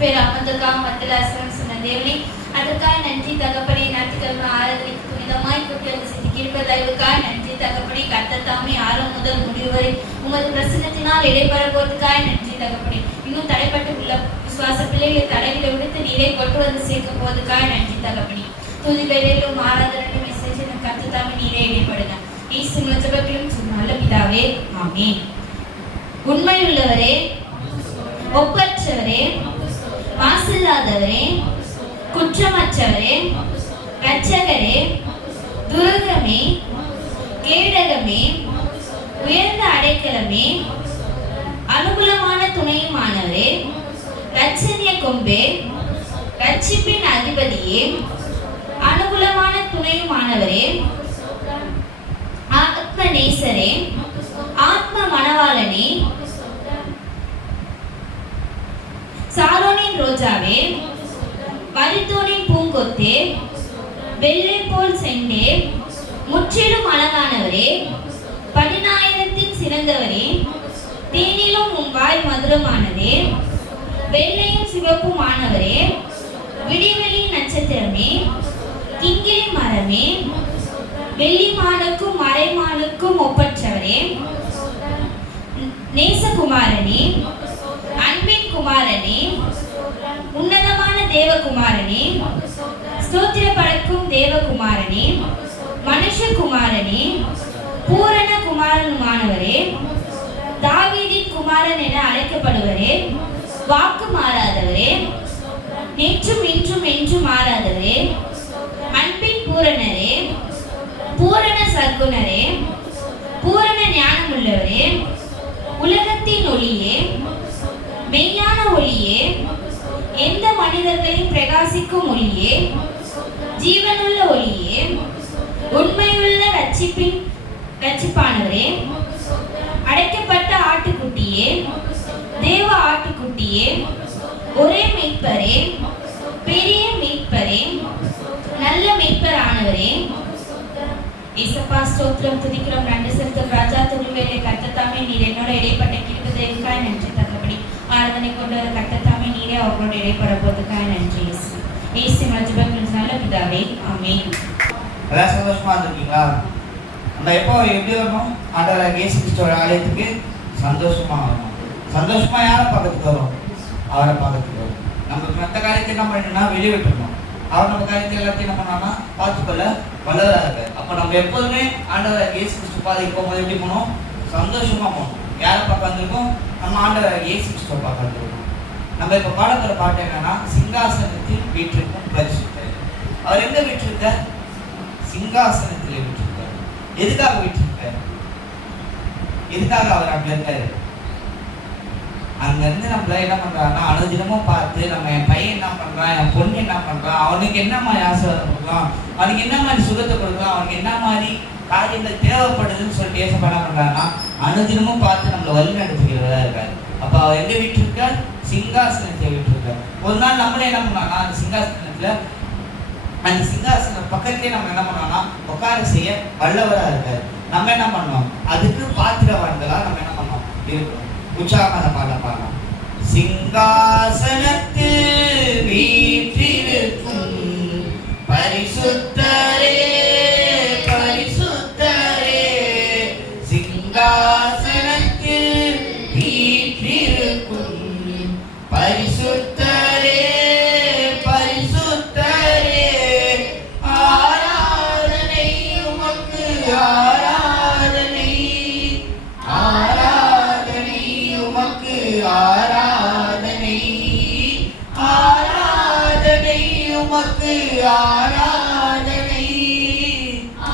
பேர் அமர்ந்ததுக்காக மத்தலாசனம் சொன்ன தேவனே, அதற்காக நன்றி தகப்பனே. ஞாயிற்றுக்கிழமை ஆராதனைக்கு புனிதமாய் கூட்டி வந்து சிந்திக்கிறதற்காக நன்றி தகப்பனே. கர்த்தர் தாமே ஆரம்பம் முதல் முடிவு வரை உமது பிரசன்னத்தினால் இடைபெற போவதற்காக நன்றி தகப்பனே. இன்னும் தடைப்பட்டு உள்ள விசுவாச பிள்ளைகளை தடைகளை விடுத்து நீரை கொண்டு வந்து சேர்க்க போவதற்காக நன்றி தகப்பனே. துதி வேலையிலும் ஆராதனையும் மெசேஜ் கர்த்தர் தாமே நீரே இடைப்படுங்க. இயேசு ஜெபத்திலும் நல்ல பிதாவே, ஆமென். உண்மையுள்ளவரே, ஒப்பற்றவரே, மாசில்லாதவரே, குற்றமற்றவரே, இரட்சகரே, துருகமே, கேடகமே, உயர்ந்த அடைக்கலமே, அனுகூலமான துணையுமானவரே, இரட்சணிய கொம்பே, இரட்சிப்பின் அதிபதியே, அனுகூலமான துணையுமானவரே, ஆத்ம நேசரே, ஆத்ம மணவாளனே, சாரோனின் ரோஜாவே, மரித்தோனின் பூங்கொத்தே, வெள்ளை போல் செண்டே, முற்றிலும் அழகானவரே, 10,000 சிறந்தவரே, தேனிலும் உன் வாய் மதுரமானதே, வெள்ளையும் சிவப்புமானவரே, விடிவெளி நட்சத்திரமே, கிங்கிலி மரமே, வெள்ளிமானுக்கும் மறைமானுக்கும் ஒப்பற்றவரே, நேசகுமாரனே, அன்பின் குமாரனே, உன்னதமான தேவகுமாரனே, ஸ்தோத்திரப்படக்கும் தேவகுமாரனே, மனுஷகுமாரனே, பூரண குமாரனுமானவரே, தாவீதின் குமாரன் என அழைக்கப்படுவரே, வாக்கு மாறாதவரே, நேற்றும் இன்றும் என்றும் மாறாதவரே, அன்பின் பூரணரே, பூரண சர்க்குணரே, பூரண ஞானமுள்ளவரே, உலகத்தின் ஒளியே, மெய்யான ஒளியே, எந்த மனிதர்களையும் பிரகாசிக்கும் ஒளியே, ஜீவனுள்ள ஒளியே, உண்மையுள்ள ரட்சிப்பானவரே, அடைக்கப்பட்ட ஆட்டுக்குட்டியே, தேவ ஆட்டுக்குட்டியே, ஒரே மீட்பரே, பெரிய மீட்பரே, நல்ல மீட்பரானவரே, இசப்பா ஸ்தோத்திரம் துதிக்கிறோம். நன்றி செலுத்தும் ராஜா. துணிவேலை கர்த்தத்தாமே நீர் என்னோட இடைப்பட்ட கிருபைக்காய் நன்றி தகப்பனே. ஆராதனை கொண்டு வர கர்த்தத்தாமே நீரே அவர்களோட இடைப்பட போவதற்காக நன்றி. இயேசு ஜெபத்தின் நல்ல பிதாவே, ஆமென். எல்லாம் சந்தோஷமா இருக்கீங்களா? நம்ம எப்போ எப்படி வரணும்? ஆண்டவராகிய இயேசு கிறிஸ்துவோட ஆலயத்துக்கு சந்தோஷமா வரணும். சந்தோஷமா யாரை பார்க்கறதுக்கு வரும்? அவரை பார்க்கறதுக்கு வரும். நம்ம மற்ற காரியத்தை என்ன பண்ணணும்னா வெளிவிட்டுருணும். அவர் நம்ம காரியத்தை எல்லாத்தையும் என்ன பண்ணான்னா பார்த்துக்கொள்ள வல்லவராக. அப்போ நம்ம எப்போதுமே ஆண்டவராகிய இயேசு கிறிஸ்து பாதைக்கு போகும்போது எப்படி போகணும்? சந்தோஷமா போகணும். யாரை பார்க்க வந்திருக்கோம்? நம்ம ஆண்டவராகிய இயேசு கிறிஸ்துவை பார்க்க வந்திருக்கோம். நம்ம இப்போ பாடக்கிற பாட்டு என்னன்னா, சிங்காசனத்தில் வீற்றிருக்கும் பரிசுத்தர். அவர் எங்க வீற்றிருக்கார்? சிங்காசனத்தில் வீற்றிருக்கார். எதுக்காக வீற்றிருக்கார்? எதுக்காக அவர் அங்க இருக்காரு? அங்க இருந்து நம்மள என்ன பண்றாங்கன்னா அனுதினமும் பார்த்து நம்ம என் பையன் என்ன பண்றான், என் பொண்ணு என்ன பண்றான், அவனுக்கு என்ன மாதிரி ஆசீர்வாதம் கொடுக்கலாம், அவனுக்கு என்ன மாதிரி சுகத்தை கொடுக்கலாம், அவனுக்கு என்ன மாதிரி காரியங்கள் தேவைப்படுதுன்னு சொல்லிட்டு ஏசப்பா என்ன பண்றாங்கன்னா அனுதினமும் பார்த்து நம்மளை வழி நடத்துகிறதா இருக்காரு. அப்ப அவர் எங்க வீட்டிருக்கார்? சிங்காசனத்தை வீட்டிருக்கார். ஒரு நாள் நம்மளே என்ன பண்ணாங்கன்னா அந்த சிங்காசன பக்கத்திலே நம்ம என்ன பண்ணோம்னா உட்கார செய்ய வல்லவரா இருக்காரு. நம்ம என்ன பண்ணோம்? அதுக்கு பாத்திரவான்களா நம்ம என்ன பண்ணோம்? இருக்கணும். உற்சாகமான பாட பாடலாம். சிங்காசனத்தில் வீற்றிருக்கும் பரிசுத்தரே, பரிசுத்தரே, சிங்காசனத்தில் வீற்றிருக்கும் பரிசுத்தரே, பரிசுத்தரே, ஆராதனை உமக்கு, ஆராதனை, ஆராதனை உமக்கு, ஆராதனை, ஆராதனை உமக்கு, ஆராதனை,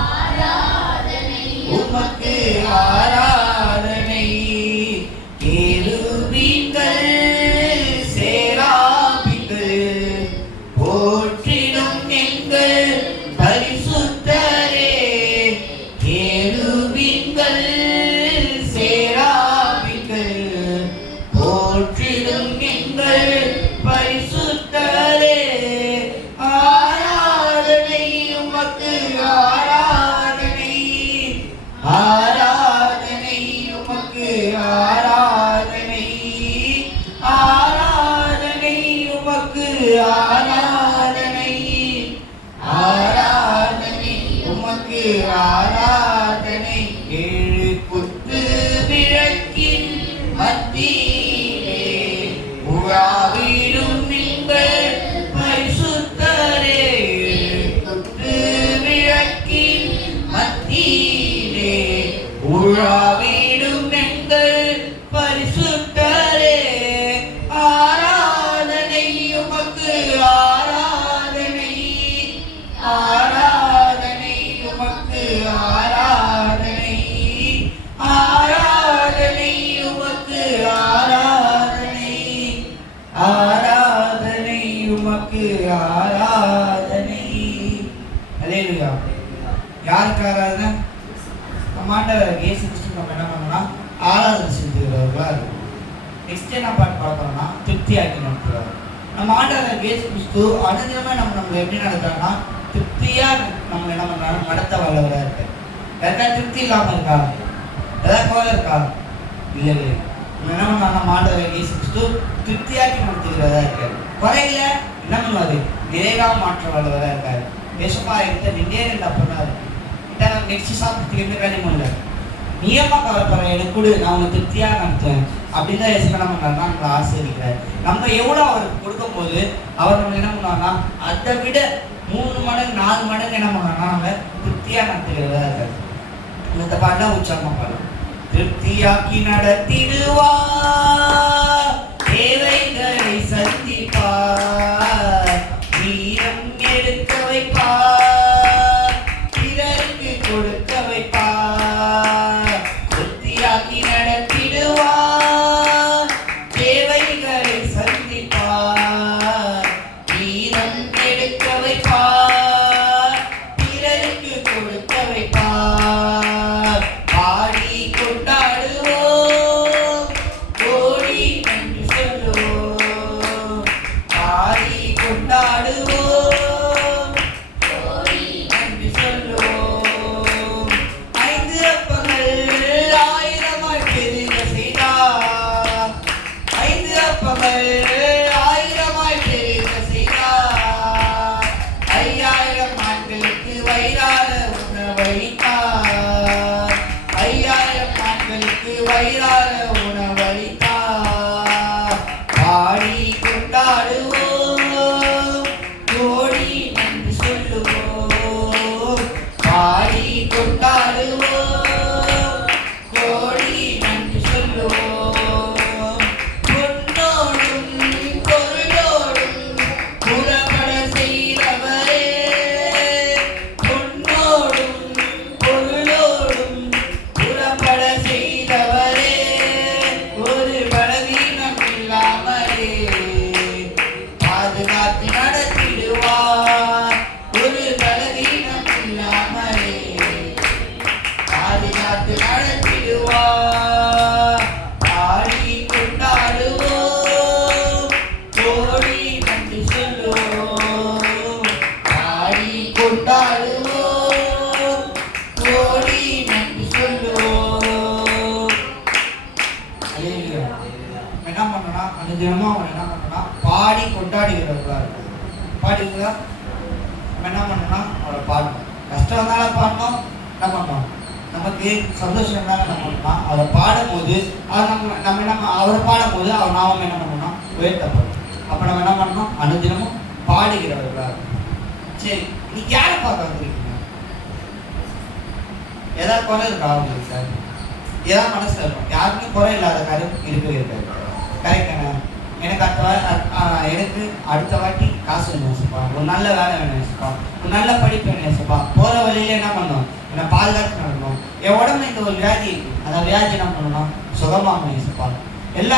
ஆராதனை உமக்கு, ஆராதனை. கேருபீன்கள் சேராபீன்கள் போற்றிடும் எங்கள் பரிசுத்தரே, கேருபீன்கள் சேராபீன்கள் போற்றிடும் எங்கள் பரிசுத்தரே, ஆராதனை உமக்கு, ஆராதனை, ஆராதனை உமக்கு, ஆராதனை, ஆராதனை ஆராதனை, ஆராதனை உமக்கு ஆராதனை. ஏழு குத்து விளக்கின் மத்தியிலே உலாவிடும் நீங்கள் பரிசுத்தரே. ஏழு குத்து விளக்கின் மத்தியிலே உலாவிடும் எங்கள் பரிசுத்தரே. ஆராதனை உமக்கு ஆராதனை, ஆராதனை உமக்கு ஆராதனை, ஆராதனை உமக்கு ஆராதனை, ஆராதனை உமக்கு ஆராதனை. அல்லேலூயா. யாருக்கு ஆராதனை? நம்ம ஆண்டவர் இயேசு கிறிஸ்து நம்ம என்ன பண்ணோம்னா ஆராதனை செலுத்துகிறவர்களா இருக்கும். நெக்ஸ்ட் என்ன பாட்டு பார்க்கறோம்னா திருப்தியாக்கி நடத்துகிறார். நம்ம ஆண்டவர் இயேசு கிறிஸ்து அனுதினமே நம்மளை எப்படி நடத்துறாங்கன்னா திருப்தியா நம்ம என்ன பண்றாங்க நடத்த வல்லவராக இருக்காரு. யாருக்கா திருப்தி இல்லாமல் இருக்கா? ஏதாவது கோலம் இருக்கா? இல்லவே. நம்ம என்ன பண்ணா நம்ம ஆண்டவர் இயேசு கிறிஸ்து திருப்தியாக்கி நடத்துகிறதா இருக்காரு. குறையில என்ன பண்ணுவாரு? நிறைவா மாற்ற வல்லவராக இருக்காரு. ஏசப்பா என்கிட்ட நின்றே இருந்தா பண்ணாரு. நெக்ஸ்ட் சாப்பிட்டு எந்த காரியமும் இல்லை. நியமா கவலைப்படுற எனக்கு கூட நான் உங்களை திருப்தியாக நடத்துவேன் அப்படின்னு தான் ஏசப்பா நம்ம நம்மளை ஆசீர்வதிக்கிறார். நம்ம எவ்வளோ அவருக்கு கொடுக்கும் போது அவர் நம்ம என்ன பண்ணுவாங்கன்னா அதை விட 3 மடங்கு 4 மடங்கு என்ன பண்ணுவாங்கன்னா நம்ம திருப்தியாக நடத்துகிறதா இருக்காரு. இந்த பாட்டெல்லாம் உற்சாகமா பாடலாம். திருப்தியாக்கி நடத்திடுவா, தேவைகளை சந்திப்பா, வீரம் எடுக்க வைப்பா, பிறருக்கு கொடுக்க வைப்பா. திருப்தியாக்கி நடத்திடுவா, தேவைகளை சந்திப்பா, வீரம் எடுக்க வைப்பா, பிறருக்கு கொடுக்க வைப்பா. பாடி கொண்டாடுவோம், ஓடி நன்றி சொல்லுவோம். பாடி கொண்டாடுவோம், ஓடி நன்றி சொல்லுவோம். 5 அப்பங்கள் 1000 பெருக செய்தார். 5 அப்பங்கள் 1000 பெருக செய்தார். 5000 ஆண்களுக்கு வயிறார உணவளித்தார். 5000 ஆண்களுக்கு வயிறார உணவளித்தார். பாடி கொண்டாடுவோம், ஓடி நன்றி சொல்லுவோம். பாடி கொண்டாடுவோம், ஓடி நன்றி சொல்லுவோம். பொன்னோடும் பொருளோடும் புறப்பட செய்தவரே, பொன்னோடும் பொருளோடும் புறப்பட செய்தவரே, ஒரு பலவீனம் இல்லாமலே பாதுகாத்து நடத்திடுவார். ஒரு பலவீனம் இல்லாமலே பாதுகாத்து நடத்திடுவார். பாடி கொண்டாடுவோம், ஓடி நன்றி சொல்லுவோம். பாடி கொண்டாடுவோம், ஓடி நன்றி சொல்லுவோம். அல்லேலூயா. என்ன பண்ணனா அந்த தினமும் அவன் என்ன பண்ணனா பாடி கொண்டாடுகிறவர்களா இருக்கும். பாடுங்களா? நம்ம என்ன பண்ணனா அவரை பாடணும். கஷ்டம் வந்தாலும் பாடணும். என்ன பண்ணணும்? நமக்கு சந்தோஷம் இருந்தாலும் என்ன பண்ணலாம்? அவரை பாடும்போது அவர் நம்ம என்ன அவரை பாடும்போது அவர் நாம என்ன பண்ணணும்? உயர்த்தப்படும். அப்போ நம்ம என்ன பண்ணணும்? அனுதினமும் பாடுகிறவர்களா இருக்கும். சரி, இன்னைக்கு யாரை பார்க்க வந்துருக்கீங்க? ஏதாவது குறை இருக்கா உங்களுக்கு சார்? ஏதாவது மனசுல இருக்கும். யாருக்குமே குறை இல்லாத காரியம் இருக்கவே இருக்காது. கரெக்டான எனக்கு எனக்கு அடுத்த வாட்டி காசு வேணும் வச்சுப்பா, ஒரு நல்ல வேலை வேணும் வச்சுப்பா, ஒரு நல்ல படிப்பு வேணும் வச்சுப்பா, போகிற வழியில என்ன பண்ணணும்? என்னை பாதுகாத்து நடக்கணும். என் உடம்புல இந்த ஒரு வியாதி இருக்கு, அந்த வியாதி என்ன பண்ணணும்? சுகமாகணும் வச்சுப்பா. எல்லா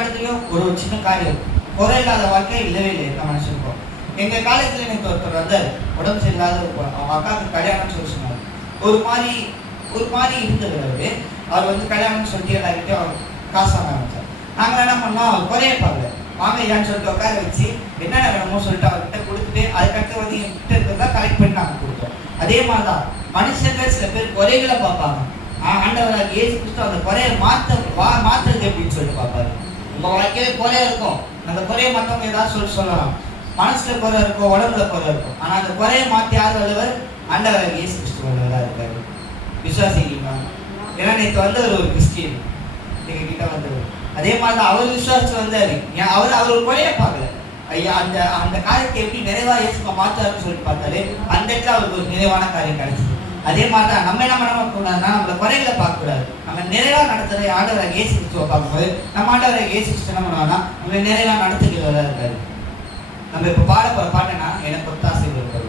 இடத்துலையும் ஒரு சின்ன காரியம் குறை இல்லாத வாழ்க்கை இல்லவே இல்லை. என்ன மனுஷனுக்கும் எங்கள் காலேஜில் எனக்கு ஒருத்தர் வந்தார், உடம்பு சரியில்லாத அவங்க அக்காவுக்கு கல்யாணம்னு சொல்லி சொன்னார். ஒரு மாதிரி இருந்தவர். அவர் வந்து கல்யாணம்னு சொல்லிட்டு எல்லாருக்கிட்டையும் அவர் காசு வாங்க ஆரம்பிச்சார். நாங்கள் என்ன பண்ணோம்? அவர் குறைய பார்க்கல, வாங்க ஏன்னு சொல்லிட்டு உட்கார வச்சு என்னென்ன வேணுமோ சொல்லிட்டு அவர்கிட்ட கொடுத்துட்டு அதுக்கடுத்து வந்து என்கிட்ட இருக்கிறதா கலெக்ட் பண்ணி நாங்கள் கொடுத்தோம். அதே மாதிரி தான் மனுஷங்கள் சில பேர் குறைகளை பார்ப்பாங்க. ஆண்டவராக இயேசு கிறிஸ்து அந்த குறையை மாற்றுறது எப்படின்னு சொல்லிட்டு பார்ப்பாரு. உங்கள் வாழ்க்கையில குறைய இருக்கும், அந்த குறையை மற்றவங்க ஏதாவது சொல்லலாம். மனசுல குறை இருக்கும், உடம்புல குறை இருக்கும். ஆனா அந்த குறையை மாற்றி யார் வல்லவர்? ஆண்டவர் இயேசு கிறிஸ்து வல்லவராக இருக்காரு. விசுவாசிக்கிறீங்களா? ஏன்னா நேற்று வந்தவர் ஒரு கிறிஸ்டியன் எங்க கிட்ட வந்தவர். அதே மாதிரி அவர் விசுவாசி வந்தாரு. அவர் ஒரு குறைய பார்க்கல. ஐயா அந்த அந்த காரியத்தை எப்படி நிறைவா இயேசுப்பா மாத்தாருன்னு சொல்லிட்டு பார்த்தாரு. அந்த இடத்துல அவருக்கு ஒரு நிறைவான காரியம் கிடைச்சது. அதே மாதிரி தான் நம்ம என்ன பண்ண கூடாதுன்னா நம்மள குறைகளை பார்க்க கூடாது. நம்ம நிறைவா நடத்துறதை ஆண்டவராக இயேசு கிறிஸ்துவை பார்க்கும்போது நம்ம ஆண்டவராக இயேசு கிறிஸ்து என்ன பண்ணுவாங்கன்னா நம்மளை நிறைவா நடத்துகிறதா இருக்காரு. நம்ம இப்ப பாட போற பாட்டுன்னா எனக்கு ஒத்தாசை இருப்பது.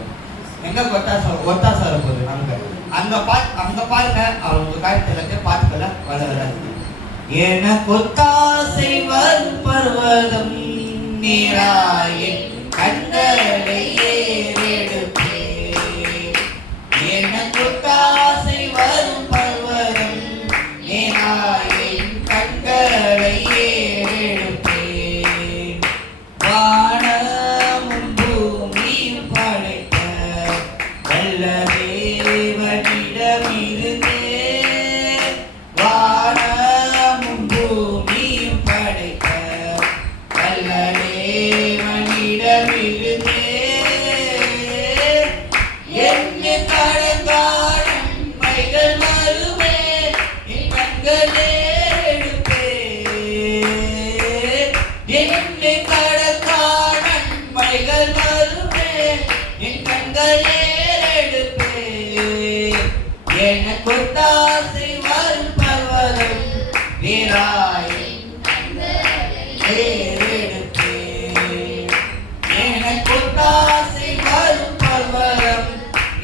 எங்க ஒத்தாசை இருப்பது நமக்கு அங்க பாருங்க. அவர் உங்க காரியத்தை எல்லாத்தையும் பார்த்துக்கல வளராது. எனக்கு ஒத்தாசை வரும் பர்வதம் நீராயின் கண்களை ஏறெடுப்பே. எனக்கு ஒத்தாசை வரும் பர்வதம் நீராயின் கண்களை ஏறெடுப்பே. வானமும் பூமியும் படைத்த வல்ல தேவனிடமிருந்தே. வானமும் பூமியும் படைத்த வல்ல தேவனிடமிருந்தே. என்னை கடந்தாள் நன்மைகள் வருமே என் கண்களே எடுப்பே. என்னை கடந்தாள் நன்மைகள் வருமே என் கண்களே எடுப்பே. எனக்கு ஒத்தாசை வரும் பர்வதம் வீராயின் ஏறெடுப்பே. எனக்கு ஒத்தாசை வரும் பர்வதம்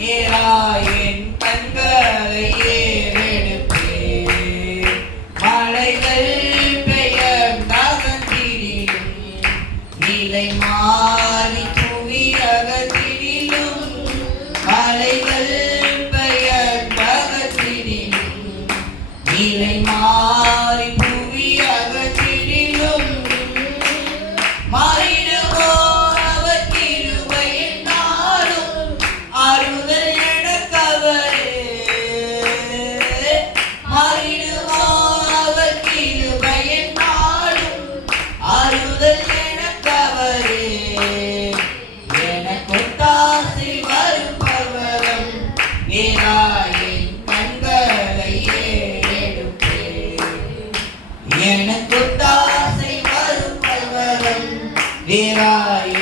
நீராயின் கண்களை ஏறெடுப்பே. மலைகள் பெயர் நகர்ந்திடிலும் நிலை மாறி புவி அகத்திடிலும். மலைகள் பெயர் நகர்ந்திடிலும் நிலை மாறி புவி அகத்திடிலும். மாறிடுமோ அவர் கிருபை என்னாலும் ஆறுதல் எனக்கவரே. மாறிடுமோ அவர் கிருபை என்னாலும் ஆறுதல் எனக்கவரே. எனக்கு ஒத்தாசை வரும் பர்வதம் நீராயின் கண்களை ஏறெடுப்பே. எனக்கு ஒத்தாசை வரும் பர்வதம் வீராயின்